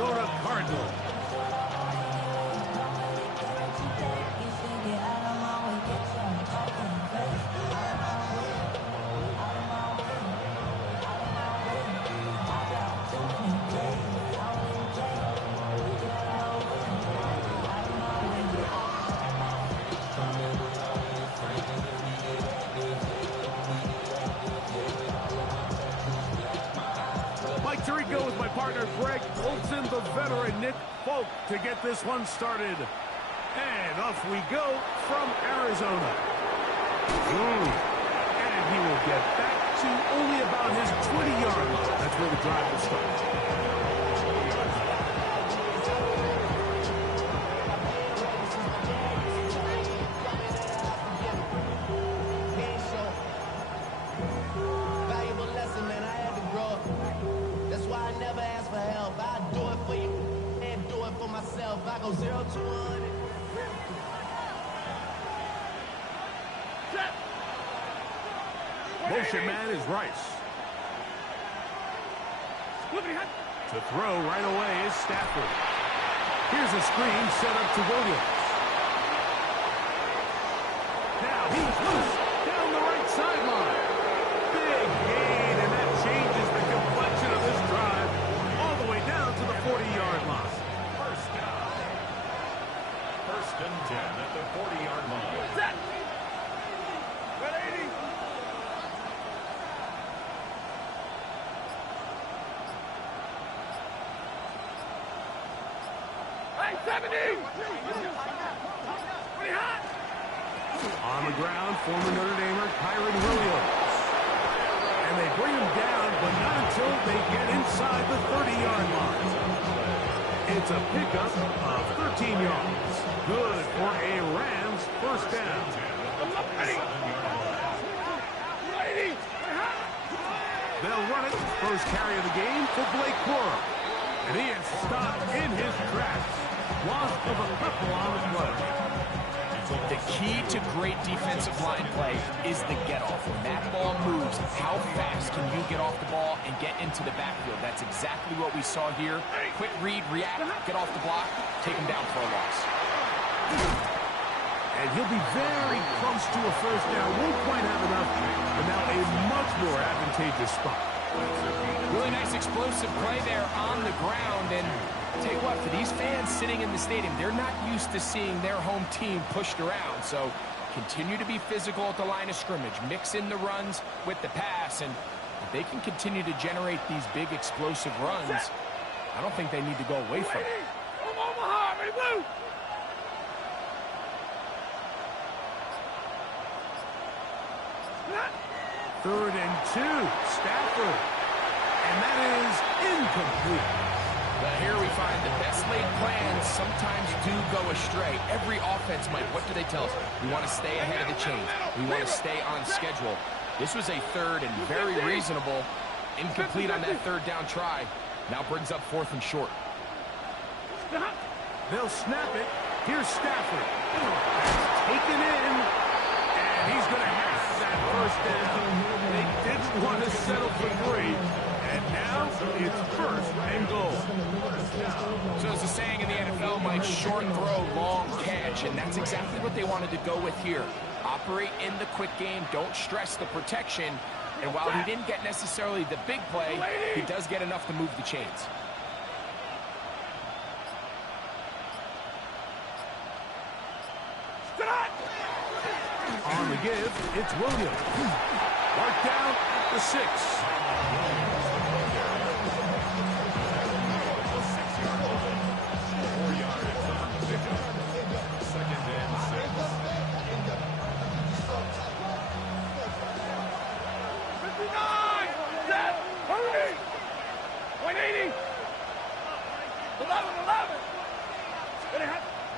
Arizona Cardinals. Go with my partner Greg Olson, the veteran Nick Folk to get this one started. And off we go from Arizona. And he will get back to only about his 20-yard line. That's where the drive will start. I go 0 to 1. Motion man is Rice. To throw right away is Stafford. Here's a screen set up to Williams. Now he's loose down the right sideline. Big gain, and that changes the complexion of this drive all the way down to the 40-yard line. First and 10 at the 40-yard line. Set. Ready? Hey, 70! Pretty hot! On the ground, former Notre Damer Kyron Williams. And they bring him down, but not until they get inside the 30-yard line. It's a pickup of 13 yards. Good for a Rams first down. They'll run it. First carry of the game for Blake Corum. And he is stopped in his tracks. Loss of a couple on the play. The key to great defensive line play is the get-off. When that ball moves, how fast can you get off the ball and get into the backfield? That's exactly what we saw here. Quick read, react, get off the block, take him down for a loss. And he'll be very close to a first down. Won't quite have enough, but now a much more advantageous spot. Really nice explosive play there on the ground. And tell you what, for these fans sitting in the stadium, they're not used to seeing their home team pushed around. So continue to be physical at the line of scrimmage. Mix in the runs with the pass. And if they can continue to generate these big explosive runs, I don't think they need to go away from it. Omaha, ready, blue! Third and 2, Stafford. And that is incomplete. Well, here we find the best laid plans sometimes do go astray. Every offense, Mike, what do they tell us? We want to stay ahead of the chains. We want to stay on schedule. This was a third and very reasonable. Incomplete on that third down try. Now brings up fourth and short. They'll snap it. Here's Stafford. Taken in. And he's going to have that first down. They didn't want to settle for 3. And now it's first and goal. So as the saying in the NFL, Mike, short throw, long catch. And that's exactly what they wanted to go with here. Operate in the quick game. Don't stress the protection. And while he didn't get necessarily the big play, he does get enough to move the chains. On the give, it's Williams. Marked down at the 6.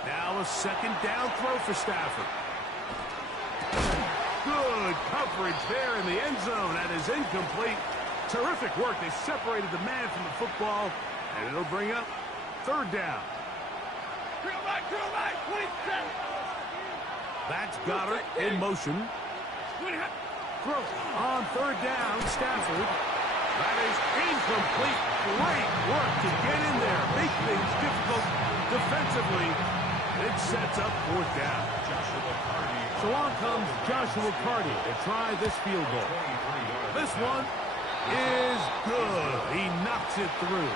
Now a second down throw for Stafford. Good coverage there in the end zone. That is incomplete. Terrific work. They separated the man from the football, and it'll bring up third down. That's Goddard in motion. Throw on third down, Stafford. That is incomplete. Great work to get in there. Make things difficult defensively. It sets up fourth down. So on comes Joshua Carty to try this field goal. This one is good. He knocks it through.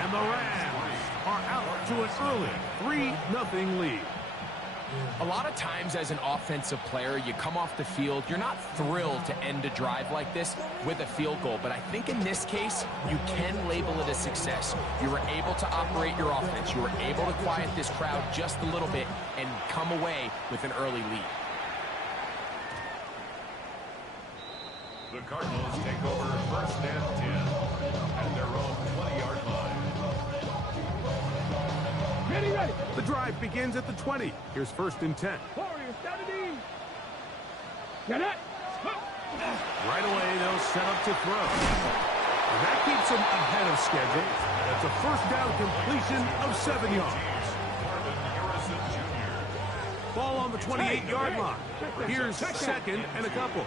And the Rams are out to an early 3-0 lead. A lot of times as an offensive player, you come off the field, you're not thrilled to end a drive like this with a field goal. But I think in this case, you can label it a success. You were able to operate your offense. You were able to quiet this crowd just a little bit and come away with an early lead. The Cardinals take over first and 10 at their own 20-yard line. Ready. The drive begins at the 20. Here's first and 10. Right away, they'll set up to throw. And that keeps them ahead of schedule. That's a first down completion of 7 yards. Ball on the 28-yard line. Here's second and a couple.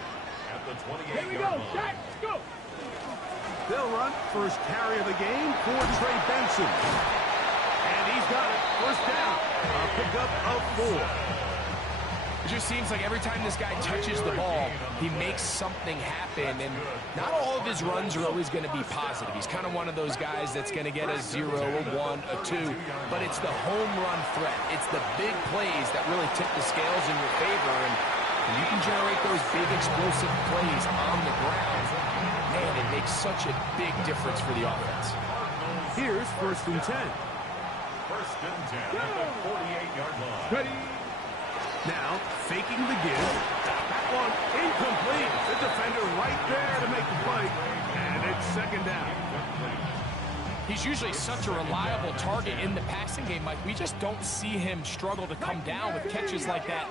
At the 28-yard line. Go. They'll run first carry of the game for Trey Benson. And he's got it. First down. A pickup of 4. It just seems like every time this guy touches the ball, he makes something happen. And not all of his runs are always going to be positive. He's kind of one of those guys that's going to get a 0, a 1, a 2. But it's the home run threat. It's the big plays that really tip the scales in your favor. And when you can generate those big explosive plays on the ground, man, it makes such a big difference for the offense. Here's first and 10. First and 10 at the 48-yard line. Ready. Now, faking the give. That one incomplete. The defender right there to make the play. And it's second down. He's usually such a reliable target in the passing game, Mike. We just don't see him struggle to come down with catches like that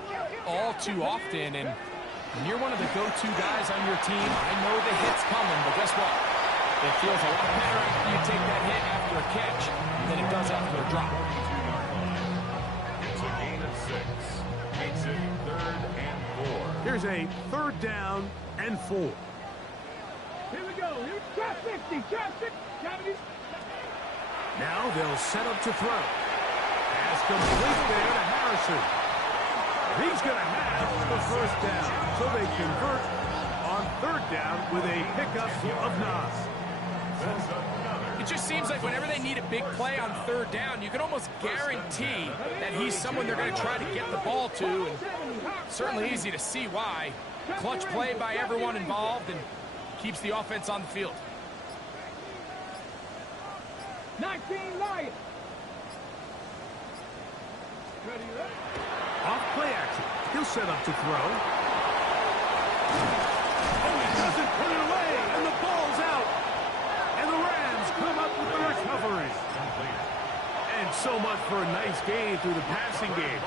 all too often. And when you're one of the go-to guys on your team, I know the hit's coming, but guess what? It feels a lot better after you take that hit after a catch than it does after a drop. It's a gain of 6. Makes it 3rd and 4. Here's a third down and 4. Here we go. Here's try 50. Try 50. Now they'll set up to throw. Pass complete there to Harrison. He's going to have the first down. So they convert on third down with a pickup of 9. It just seems like whenever they need a big play on third down, you can almost guarantee that he's someone they're going to try to get the ball to. And certainly easy to see why. Clutch play by everyone involved and keeps the offense on the field. 19 Lions. Ready. Off play action. He'll set up to throw. Oh, he doesn't put it away, and the ball's out. And the Rams come up with the recovery. And so much for a nice gain through the passing game.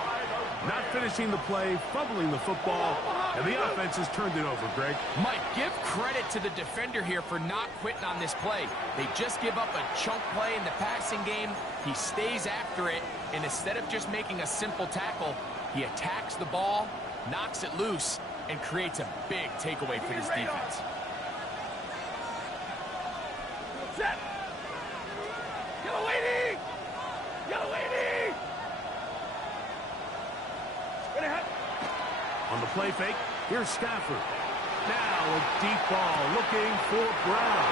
Not finishing the play, fumbling the football, and the offense has turned it over, Greg. Mike, give credit to the defender here for not quitting on this play. They just give up a chunk play in the passing game. He stays after it, and instead of just making a simple tackle, he attacks the ball, knocks it loose, and creates a big takeaway for this defense. Set. Yellow lady. Yellow lady. On the play fake, here's Stafford. Now a deep ball looking for Brown.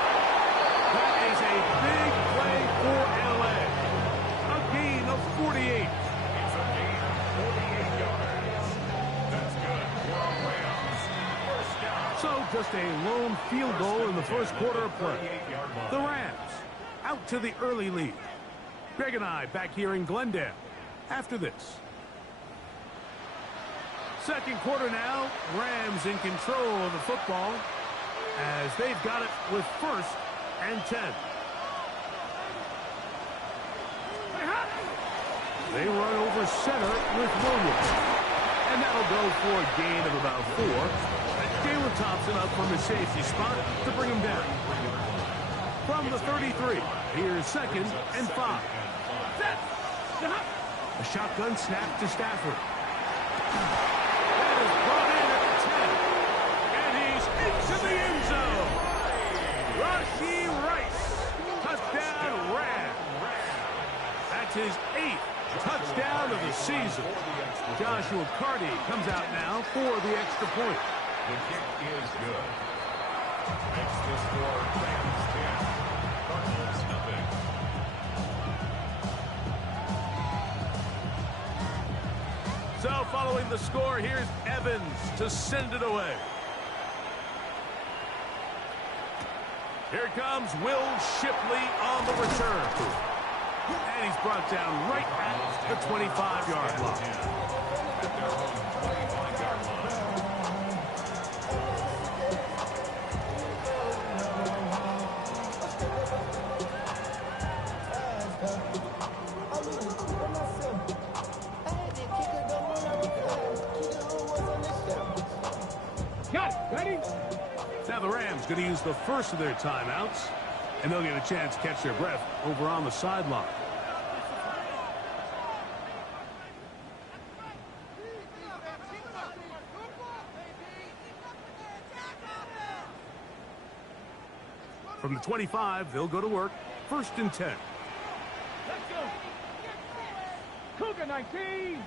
That is a big play for L.A. A gain of 48. It's a gain of 48 yards. That's good for a Rams. First down. So just a lone field goal in the first quarter of play. The Rams out to the early lead. Greg and I back here in Glendale after this. Second quarter now, Rams in control of the football as they've got it with first and 10. They run over center with Williams. And that'll go for a gain of about 4. And Jalen Thompson up from his safety spot to bring him down. From the 33, here's second and 5. A shotgun snap to Stafford. That is brought in at the 10. And he's into the end zone. Rashee Rice. Touchdown, Rams. That's his 8th touchdown of the season. Joshua Carty comes out now for the extra point. The kick is good. Makes the score Rams 10, Cardinals nothing. So following the score, here's Evans to send it away. Here comes Will Shipley on the return. And he's brought down right at the 25-yard line. At their own 25-yard line. Got it. Ready? Now the Rams going to use the first of their timeouts, and they'll get a chance to catch their breath over on the sideline. From the 25, they'll go to work. 1st and 10. Let's go. Cougar 19.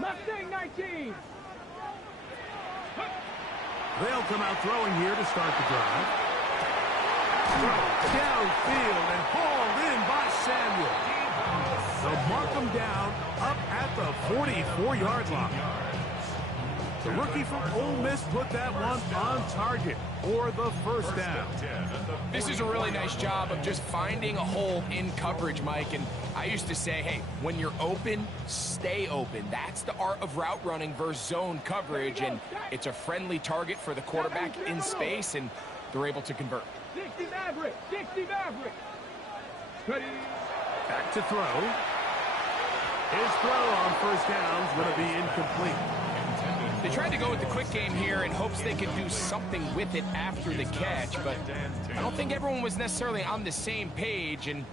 Mustang 19. They'll come out throwing here to start the drive. Throw downfield and hauled in by Samuel. They'll mark him down up at the 44-yard line. The rookie from Ole Miss put that one on target for the first down. This is a really nice job of just finding a hole in coverage, Mike. And I used to say, hey, when you're open, stay open. That's the art of route running versus zone coverage. And it's a friendly target for the quarterback in space, and they're able to convert. 60 Maverick. 60 Maverick. Ready? Back to throw. His throw on first down is going to be incomplete. They tried to go with the quick game here in hopes they could do something with it after the catch, but I don't think everyone was necessarily on the same page, and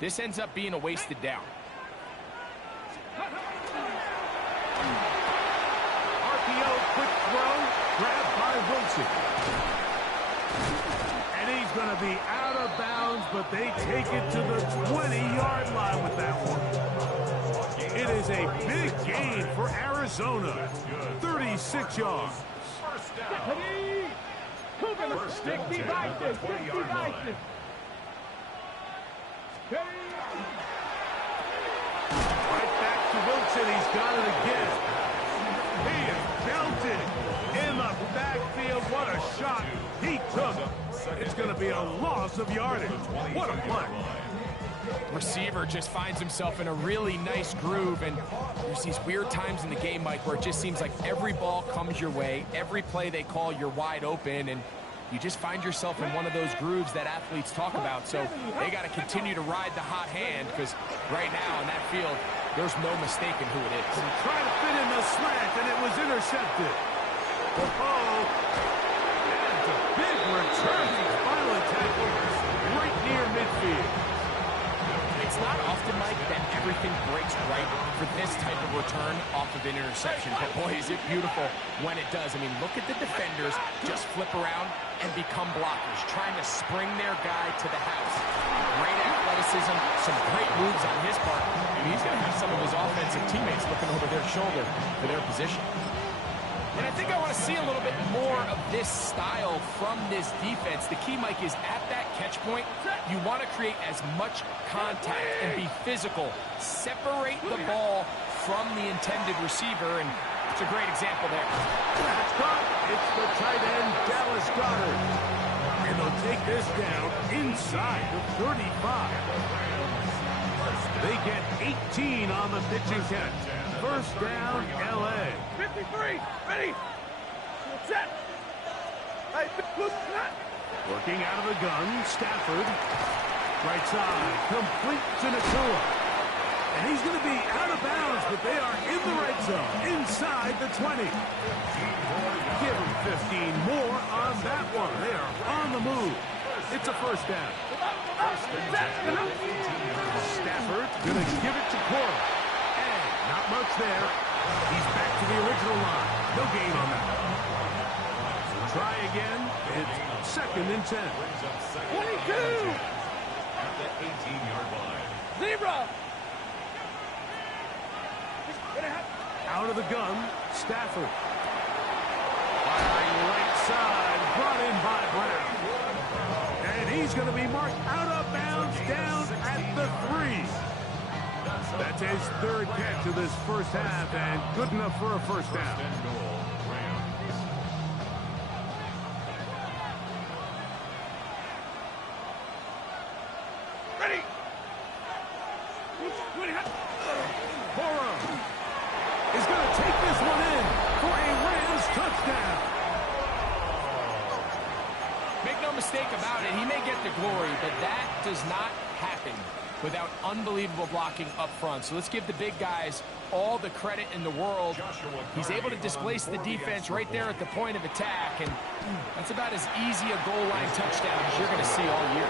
this ends up being a wasted down. RPO quick throw, grabbed by Wilson. And he's going to be out of bounds, but they take it to the 20-yard line with that one. It is a big gain for Arizona. 36 yards. Ready? Cougar 60 Bison. 60 Bison. Right back to Wilson. He's got it again. He is belted in the backfield. What a shot he took. It's going to be a loss of yardage. What a play. Receiver just finds himself in a really nice groove, and there's these weird times in the game, Mike, where it just seems like every ball comes your way, every play they call, you're wide open, and you just find yourself in one of those grooves that athletes talk about. So they got to continue to ride the hot hand, because right now in that field, there's no mistaking who it is. Trying to fit in the slant, and it was intercepted. And a big return. He's finally tackled right near midfield. It's not often, Mike, that everything breaks right for this type of return off of an interception. But boy, is it beautiful when it does. I mean, look at the defenders just flip around and become blockers, trying to spring their guy to the house. Great athleticism, some great moves on his part. And he's going to have some of his offensive teammates looking over their shoulder for their position. And I think I want to see a little bit more of this style from this defense. The key, Mike, is at that catch point, you want to create as much contact and be physical. Separate the ball from the intended receiver, and it's a great example there. That's caught. It's the tight end, Dallas Goedert. And they'll take this down inside the 35. They get 18 on the pitching catch. First down, L.A. 53. Ready? Set. Hey, look, Working out of the gun, Stafford. Right side, complete to Nakua. And he's going to be out of bounds, but they are in the red zone, inside the 20. Give him 15 more on that one. They are on the move. It's a first down. Stafford going to give it to Cora. And not much there. He's back to the original line. No gain on that. try again. It's 2nd and 10. 22. At the 18-yard line. Zebra. Out of the gun, Stafford. Firing right side, brought in by Brown. And he's going to be marked out of bounds down at the 3. That's his 3rd catch of this first half, and good enough for a first down. Ready. Burrow is going to take this one in for a Rams touchdown. Make no mistake about it, he may get the glory, but that does not happen without unbelievable blocking up front. So let's give the big guys all the credit in the world. He's able to displace the defense right there at the point of attack, and that's about as easy a goal line touchdown as you're going to see all year.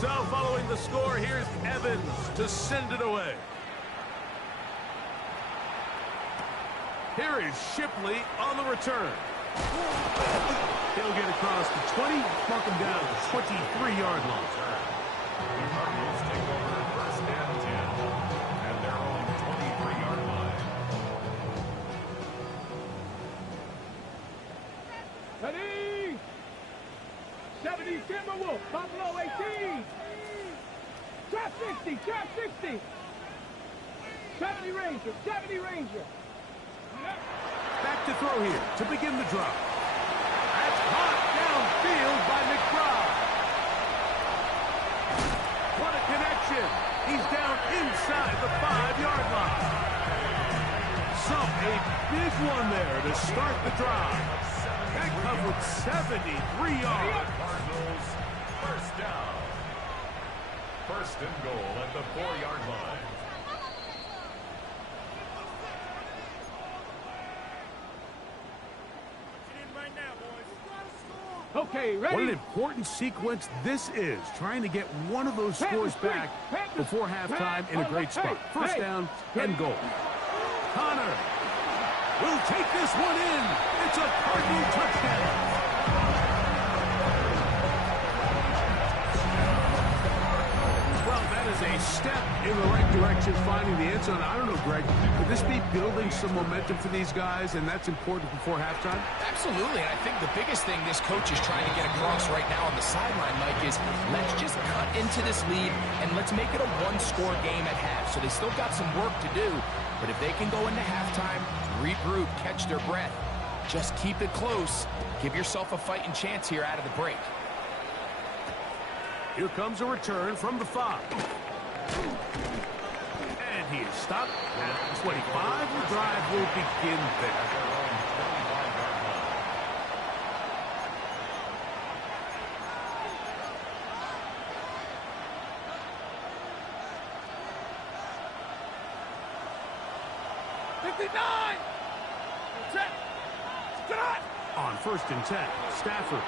So following the score, here's Evans to send it away. Here is Shipley on the return. He'll get across the 20, mark him down at the 23-yard line. The Cardinals take over 1st and 10 at their own 23-yard line. Ready. 70 Timberwolf. Buffalo 18. Trap 60. Trap 60. 70 Ranger. 70 Ranger. Back to throw here to begin the drop. That's caught downfield by McBride. What a connection. He's down inside the 5-yard line. So a big one there to start the drive. That covered 73 yards. Cardinals, 1st down. 1st and goal at the 4-yard line. Okay, ready? What an important sequence this is, trying to get one of those scores back before halftime in a great spot. First down and goal. Connor will take this one in. It's a Cardinal touchdown. Well, that is a step in the right direction, finding the end zone. I don't know, Greg, could this be building some momentum for these guys, and that's important before halftime? Absolutely, and I think the biggest thing this coach is trying to get across right now on the sideline, Mike, is let's just cut into this lead and let's make it a one-score game at half. So they still got some work to do, but if they can go into halftime, regroup, catch their breath, just keep it close, give yourself a fighting chance here out of the break. Here comes a return from the 5. And he is stopped at 25. The drive will begin there. On 1st and 10, Stafford.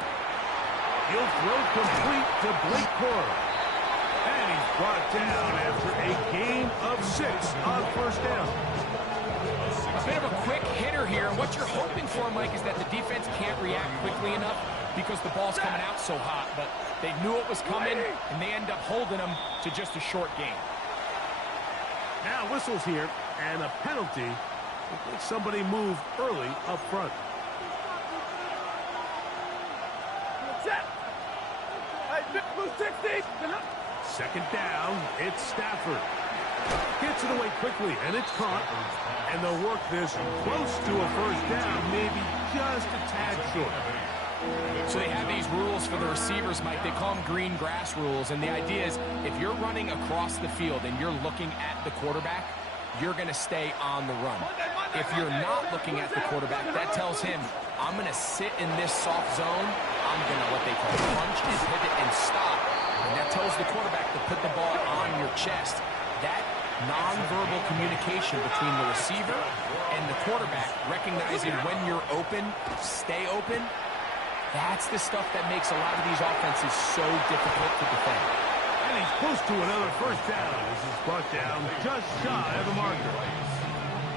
He'll throw complete to Blake Corum. And he's brought down after a gain of 6 on 1st down. A bit of a quick hitter here. And what you're hoping for, Mike, is that the defense can't react quickly enough because the ball's coming out so hot. But they knew it was coming, and they end up holding them to just a short game. Now whistles here, and a penalty. Somebody moved early up front. Second down, it's Stafford. Gets it away quickly, and it's caught. And they'll work this close to a first down, maybe just a tad short. So they have these rules for the receivers, Mike. They call them green grass rules. And the idea is if you're running across the field and you're looking at the quarterback, you're going to stay on the run. If you're not looking at the quarterback, that tells him, I'm going to sit in this soft zone. I'm going to what they call punch and pivot and stop. And that tells the quarterback to put the ball on your chest. That nonverbal communication between the receiver and the quarterback, recognizing when you're open, stay open, That's the stuff that makes a lot of these offenses so difficult to defend. And he's close to another first down. This is brought down just shy of the marker.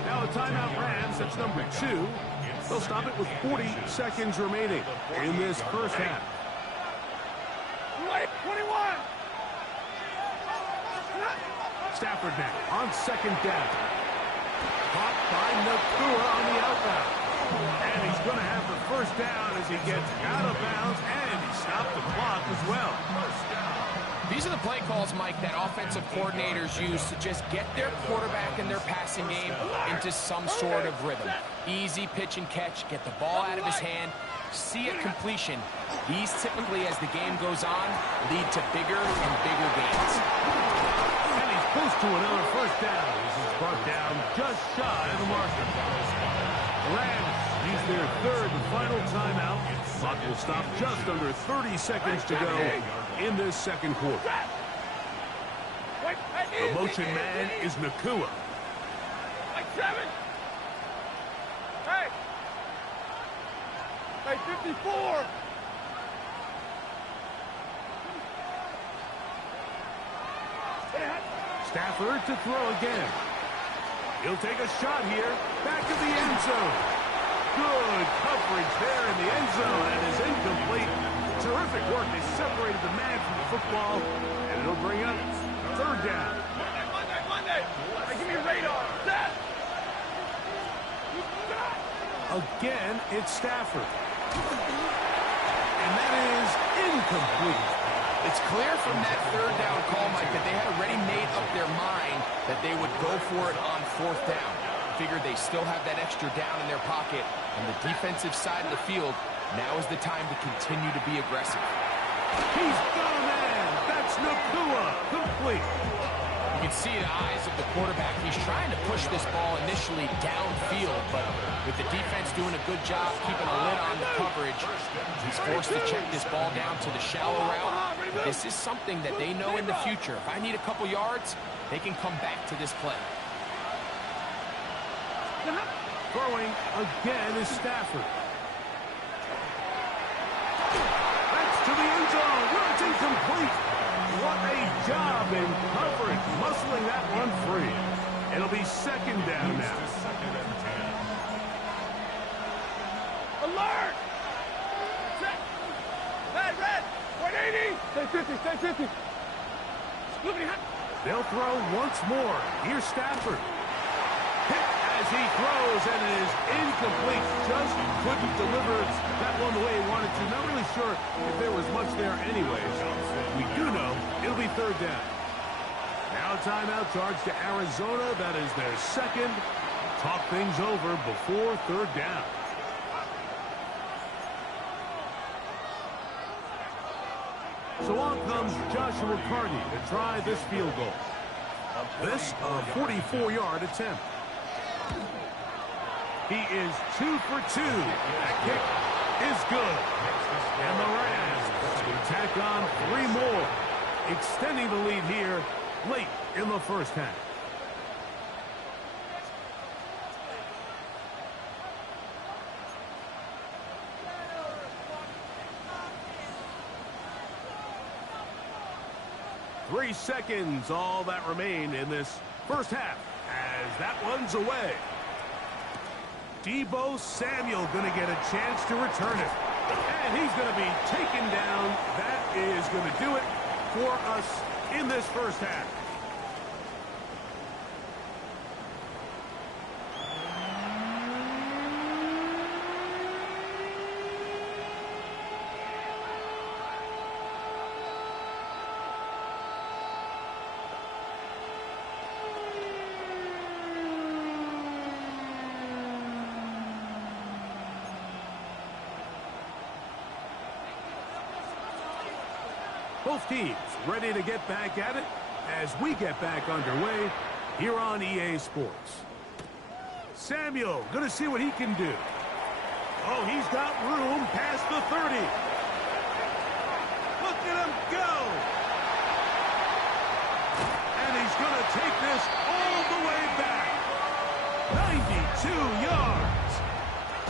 Now a timeout Rams, that's number 2. They'll stop it with 40 seconds remaining in this first half. 21. Stafford now on second down. Caught by Nakua on the outbound. And he's going to have the first down as he gets out of bounds, and he stopped the clock as well. These are the play calls, Mike, that offensive coordinators use to just get their quarterback and their passing game into some sort of rhythm. Easy pitch and catch, get the ball out of his hand, see a completion. These typically, as the game goes on, lead to bigger and bigger gains. And he's close to another first down. This is brought down just shy of the marker. Rams use their third and final timeout. Clock will stop just under 30 seconds to go in this second quarter. The motion man is Nakua. Like 7. Hey. Hey, 54. Stafford to throw again. He'll take a shot here. Back of the end zone. Good coverage there in the end zone, and it is incomplete. Terrific work. They separated the man from the football, and it'll bring up third down. Monday. Hey, give me a radar. Set. Again, it's Stafford. And that is incomplete. It's clear from that third down call, Mike, that they had already made up their mind that they would go for it on fourth down. Figured they still have that extra down in their pocket on the defensive side of the field. Now is the time to continue to be aggressive. He's got a man. That's Nakua. Complete. You can see the eyes of the quarterback. He's trying to push this ball initially downfield, but with the defense doing a good job keeping a lid on the coverage, he's forced to check this ball down to the shallow route. This is something that they know in the future. If I need a couple yards, they can come back to this play. Throwing again is Stafford. That's to the end zone. Well, it's incomplete. What a job in coverage, muscling that one free. It'll be second down now. Alert! Set. Hey, red. 180. Stay 50. They'll throw once more. Here's Stafford. Hit as he throws, and it is incomplete. Just couldn't deliver that one the way he wanted to. Not really sure if there was much there anyways. We do know it'll be third down. Now a timeout charge to Arizona. That is their second. Talk things over before third down. So on comes Joshua Carney to try this field goal. This a 44-yard attempt. He is 2 for 2. That kick is good. And the Rams will tack on 3 more, extending the lead here late in the first half. Three seconds, all that remain in this first half, as that one's away. Deebo Samuel going to get a chance to return it. And he's going to be taken down. That is going to do it for us in this first half. Both teams ready to get back at it as we get back underway here on EA Sports. Samuel going to see what he can do. Oh, he's got room past the 30. Look at him go. And he's going to take this all the way back. 92 yards.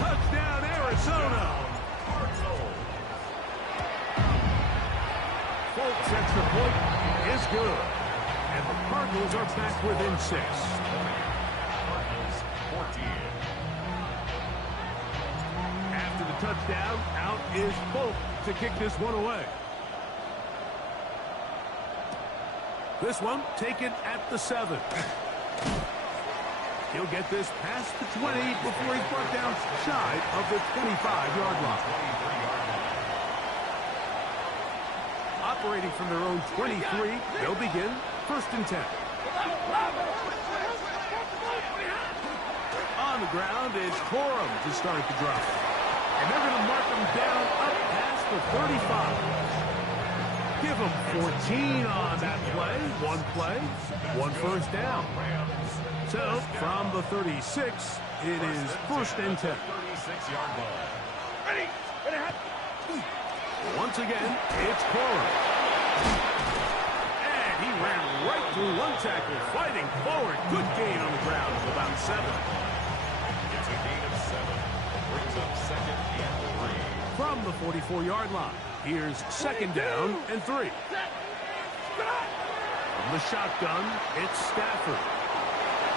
Touchdown, Arizona. sets the point, is good. And the Cardinals are back within 6. Cardinals 14. After the touchdown, out is Folk to kick this one away. This one taken at the 7. He'll get this past the 20 before he's brought down shy of the 25-yard line. Operating from their own 23, they'll begin 1st and 10. On the ground is Corum to start the drive. And they're going to mark him down up past the 35. Give him 14 on that play. One play, 1 first down. So, from the 36, it is 1st and 10. 36-yard line. Ready. Once again, it's Corum. And he ran right through one tackle, fighting forward. Good gain on the ground of about 7. It's a gain of 7. Brings up 2nd and 3. From the 44-yard line, here's 2nd down and 3. From the shotgun, it's Stafford.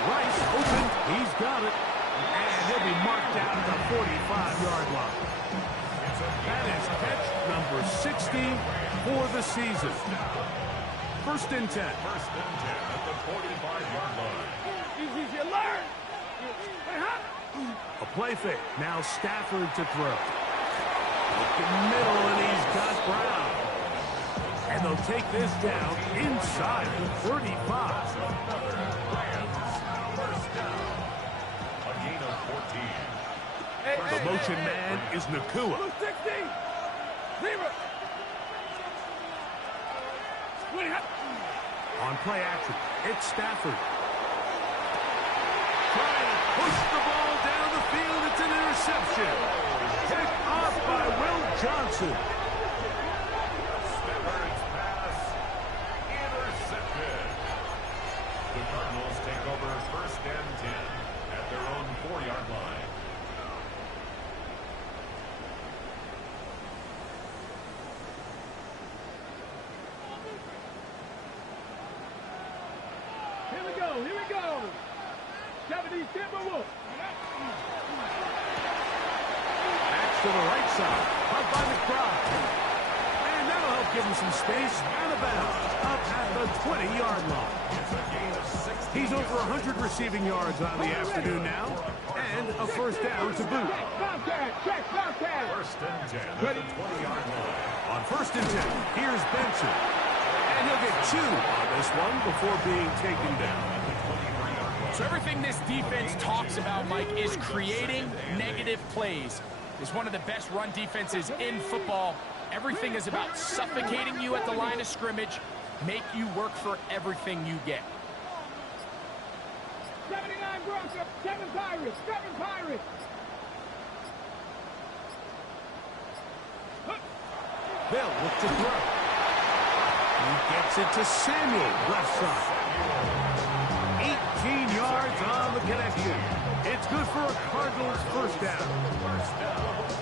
Rice open, he's got it. And he'll be marked down at the 45-yard line. That is catch number 60 for the season. 1st and 10. 1st and 10 at the 45-yard line. Easy, you learn. A play fake. Now Stafford to throw. Looking middle, and he's got Brown. And they'll take this down inside the 35. A gain of 14. The motion man is Nakua. 60. Leave it. On play action, it's Stafford. Trying to push the ball down the field. It's an interception. Picked off by Will Johnson. Stafford's pass intercepted. The Cardinals take over 1st and 10 at their own 4-yard line. Here we go. 70 Timberwolves. Back to the right side. Caught by McBride. And that'll help give him some space. Out of bounds. Up at the 20-yard line. He's over 100 receiving yards on the afternoon now. And a 1st down to boot. Check, Bobcat. 1st and 10 at the 20-yard line. On 1st and 10, here's Benson. And he'll get 2 on this one before being taken down. So everything this defense talks about, Mike, is creating negative plays. It's one of the best run defenses in football. Everything is about suffocating you at the line of scrimmage, make you work for everything you get. 79 Broncos, 7 Pirates. They'll look to throw. He gets it to Samuel, left side. 18 yards on the connection. It's good for a Cardinals 1st down.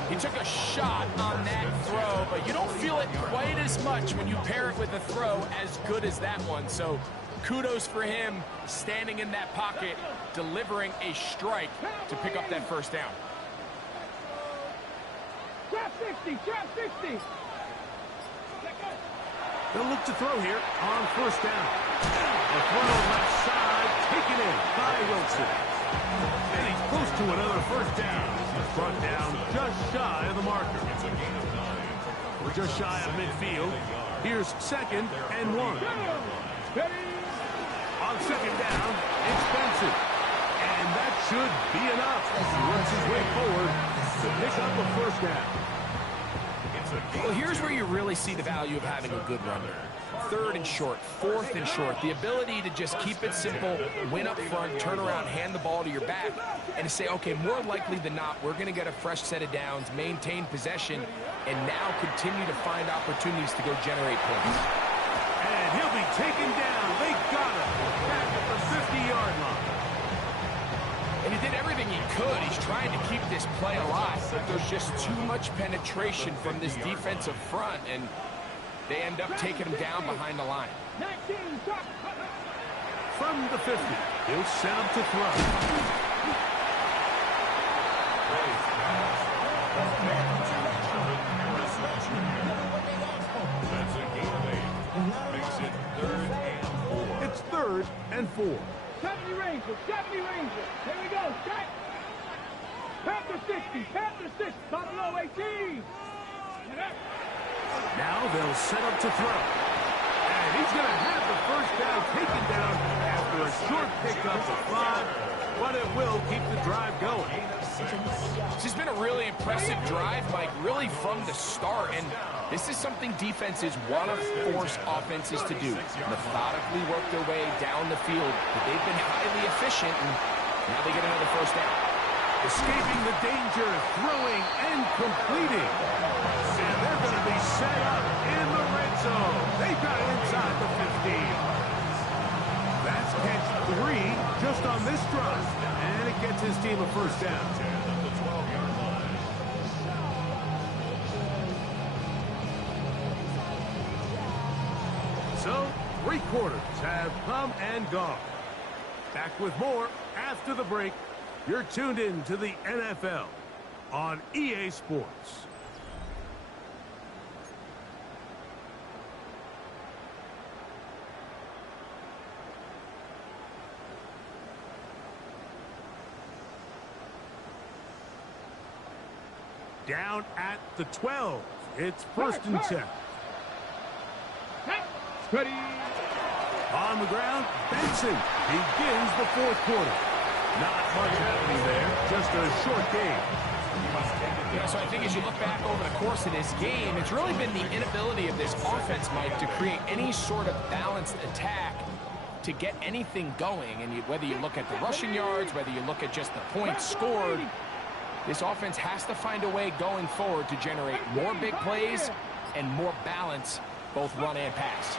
He took a shot on that throw, but you don't feel it quite as much when you pair it with a throw as good as that one. So kudos for him standing in that pocket, delivering a strike to pick up that 1st down. Trap 60. They'll look to throw here on 1st down. The throw left side, taken in by Wilson. And he's close to another 1st down. He's brought down just shy of the marker. It's a gain of 9. We're just shy of midfield. Here's 2nd and 1. On 2nd down, it's Benson. And that should be enough as he works his way forward to pick up a 1st down. Well, here's where you really see the value of having a good runner. 3rd and short, 4th and short. The ability to just keep it simple, win up front, turn around, hand the ball to your back, and to say, okay, more likely than not, we're going to get a fresh set of downs, maintain possession, and now continue to find opportunities to go generate points. And he'll be taken down. They got him back at the 50-yard line. And he did everything he could. He's trying to keep this play alive, but there's just too much penetration from this defensive front, and They end up taking him down behind the line. 19, stop. From the 50, he'll set up to throw. That's a gain of 8. Makes it 3rd and 4. It's 3rd and 4. 70 Rangers, 70 Rangers. Here we go, set. Panther 60, Panther 60, bottom low 18. Now they'll set up to throw. And he's going to have the first down taken down after a short pickup of 5, but it will keep the drive going. This has been a really impressive drive, Mike, really from the start. And this is something defenses want to force offenses to do. Methodically work their way down the field. But they've been highly efficient, and now they get another first down. Escaping the danger, throwing and completing. And they're going to be set up in the red zone. They've got it inside the 15. That's catch 3 just on this drive. And it gets his team a first down. At the 12-yard line. So, 3 quarters have come and gone. Back with more after the break. You're tuned in to the NFL on EA Sports. Down at the 12. It's 1st and 10. Ready. On the ground, Benson begins the 4th quarter. Not much happening there, just a short game. Yeah, so I think as you look back over the course of this game, it's really been the inability of this offense, Mike, to create any sort of balanced attack to get anything going. And whether you look at the rushing yards, whether you look at just the points scored, this offense has to find a way going forward to generate more big plays and more balance, both run and pass.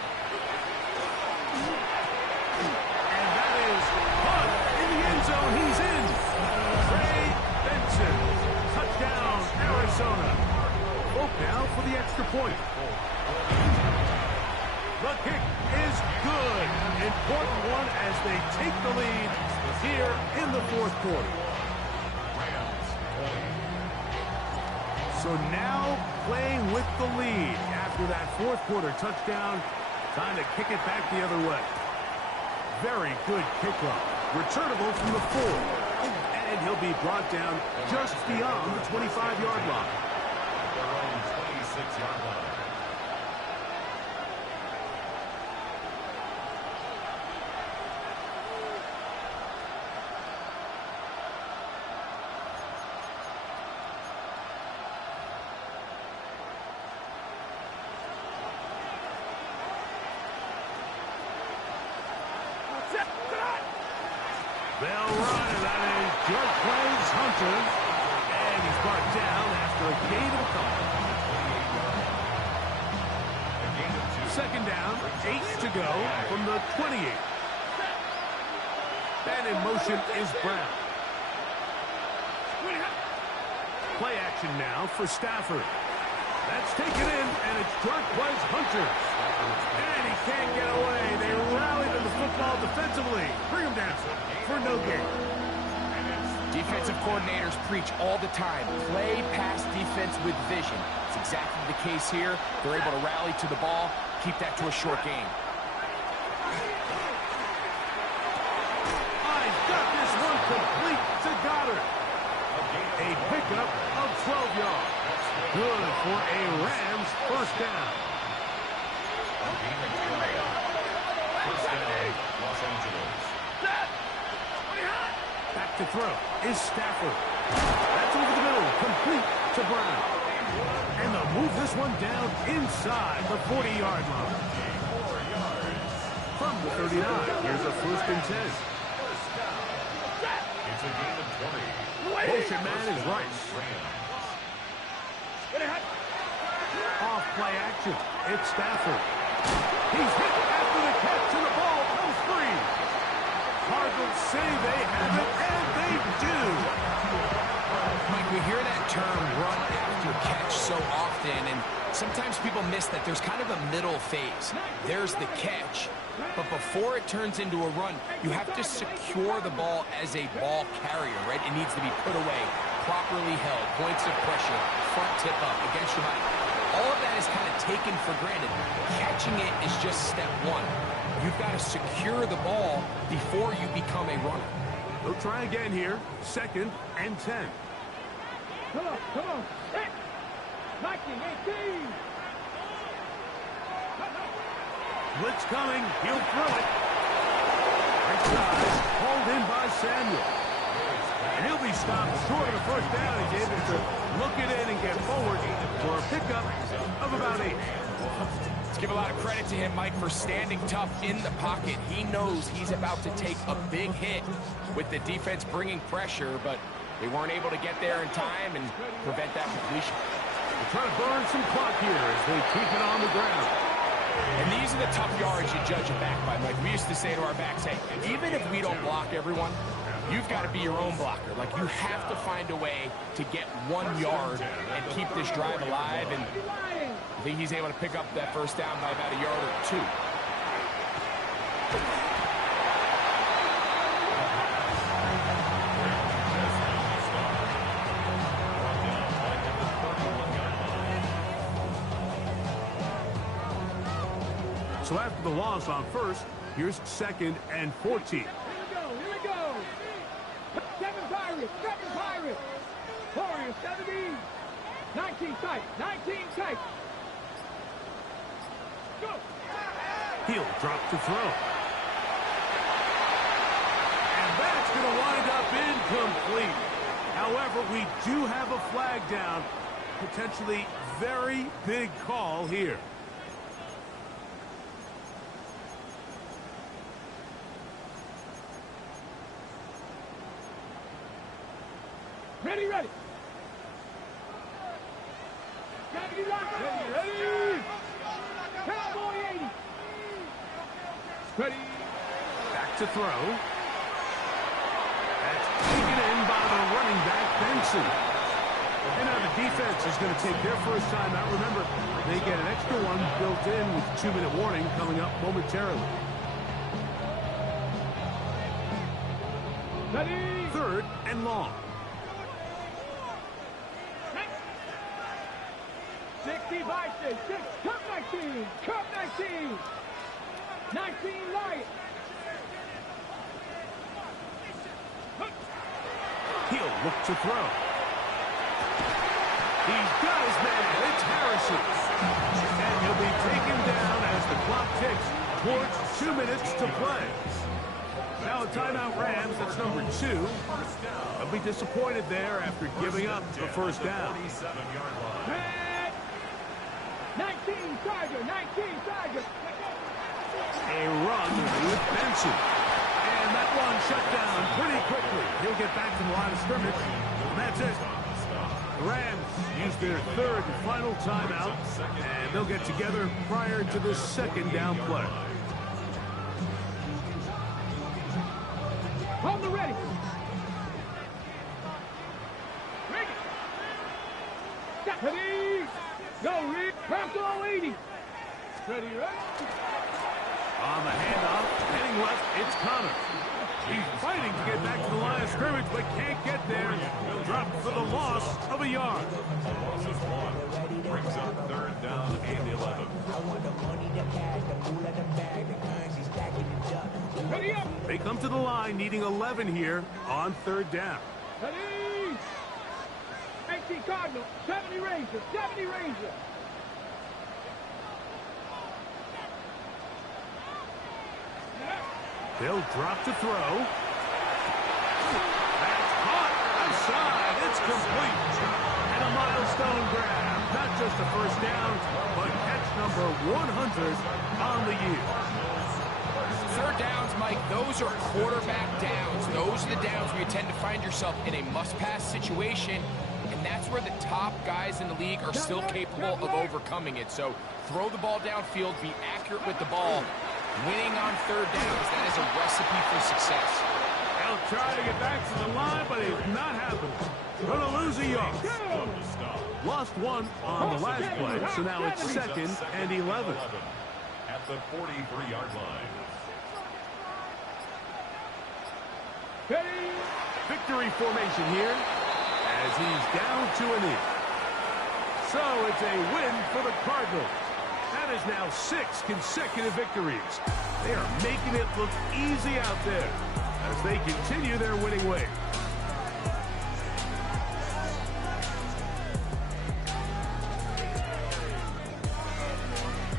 And that is caught in the end zone. He's in. Trey Benson. Touchdown, Arizona. Hope now for the extra point. The kick is good. Important one as they take the lead here in the 4th quarter. So now playing with the lead after that 4th quarter touchdown. Time to kick it back the other way. Very good kickoff. Returnable from the 4. And he'll be brought down just beyond the 25-yard line. Their own 26-yard line. They'll run, and that is George plays Hunter. And he's brought down after a gain of a couple. 2nd down, 8 to go from the 28. And in motion is Brown. Play action now for Stafford. That's taken in, and it's George plays Hunter. And he can't get away. They rallied to the football defensively. Bring him down for no gain. Defensive coordinators preach all the time, play pass defense with vision. It's exactly the case here. They're able to rally to the ball, keep that to a short game. I've got this one complete to Goddard. A pickup of 12 yards. Good for a Rams first down. First down, Los Angeles. Back to throw is Stafford. That's over the middle, complete to Brown. And they'll move this one down inside the 40-yard line. From the 39, here's a 1st and 10. It's a gain of 20. Motion man is Rice. Off play action. It's Stafford. He's hit after the catch, and the ball comes free. Cardinals say they have it, and they do. Mike, we hear that term run after catch so often, and sometimes people miss that there's kind of a middle phase. There's the catch, but before it turns into a run, you have to secure the ball as a ball carrier, right? It needs to be put away, properly held, points of pressure, front tip up, against your body. All of that is kind of taken for granted. Catching it is just step one. You've got to secure the ball before you become a runner. They'll try again here. 2nd and 10. Come on, come on. 19, 18. Blitz coming. He'll throw it. Right side. Hauled in by Samuel. And he'll be stopped short of the first down. He's able to look it in and get forward for a pickup of about 8. Let's give a lot of credit to him, Mike, for standing tough in the pocket. He knows he's about to take a big hit with the defense bringing pressure, but they weren't able to get there in time and prevent that completion. They're trying to burn some clock here as they keep it on the ground. And these are the tough yards you judge a back by, Mike. We used to say to our backs, hey, even if we don't block everyone, you've got to be your own blocker. Like, you have to find a way to get 1 yard and keep this drive alive. And I think he's able to pick up that first down by about a yard or 2. So after the loss on first, here's 2nd and 14. Here we go. 7 Pirates, 7 Pirates. Warriors, 17. 19 tight, 19 tight. Go. He'll drop to throw. And that's going to wind up incomplete. However, we do have a flag down. Potentially very big call here. Ready, ready. Gotta be locked. Ready, ready. Cowboy 80. Ready. Back to throw. That's taken in by the running back, Benson. And now the defense is going to take their first time out. Remember, they get an extra one built in with 2-minute warning coming up momentarily. Ready. 3rd and long. 60 Bison, 6, Cup 19, Cup 19, 19 Lions. He'll look to throw. He's got his man. It's Harrison. And he'll be taken down as the clock ticks towards 2 minutes to play. Now a timeout Rams, that's number 2. They'll be disappointed there after giving up the first down. 19 Tiger, 19 Tiger. A run with Benson. And that one shut down pretty quickly. He'll get back to the line of scrimmage. And that's it. The Rams use their 3rd and final timeout. And they'll get together prior to the 2nd down play. On the ready. Ready. Go, Rick. Craft all 80. Ready, ready. On the handoff, heading left, it's Connor. He's fighting to get back to the line of scrimmage, but can't get there. Dropped for the loss of a yard. Brings up 3rd down and 11. Ready up. They come to the line needing 11 here on 3rd down. Ready. 18 Cardinals, 70 Rangers, 70 Rangers. They'll drop to throw. That's caught outside. It's complete. And a milestone grab. Not just a first down, but catch number 100 on the year. 3rd downs, Mike, those are quarterback downs. Those are the downs where you tend to find yourself in a must-pass situation, and that's where the top guys in the league are still capable of overcoming it. So throw the ball downfield, be accurate with the ball, Winning on third downs, that is a recipe for success. They'll try to get back to the line, but it's not happening. Going to lose a yard. Lost one on the last play, so now it's 2nd and 11. At the 43-yard line. Victory formation here as he's down to a knee. So it's a win for the Cardinals. That is now 6 consecutive victories. They are making it look easy out there as they continue their winning way.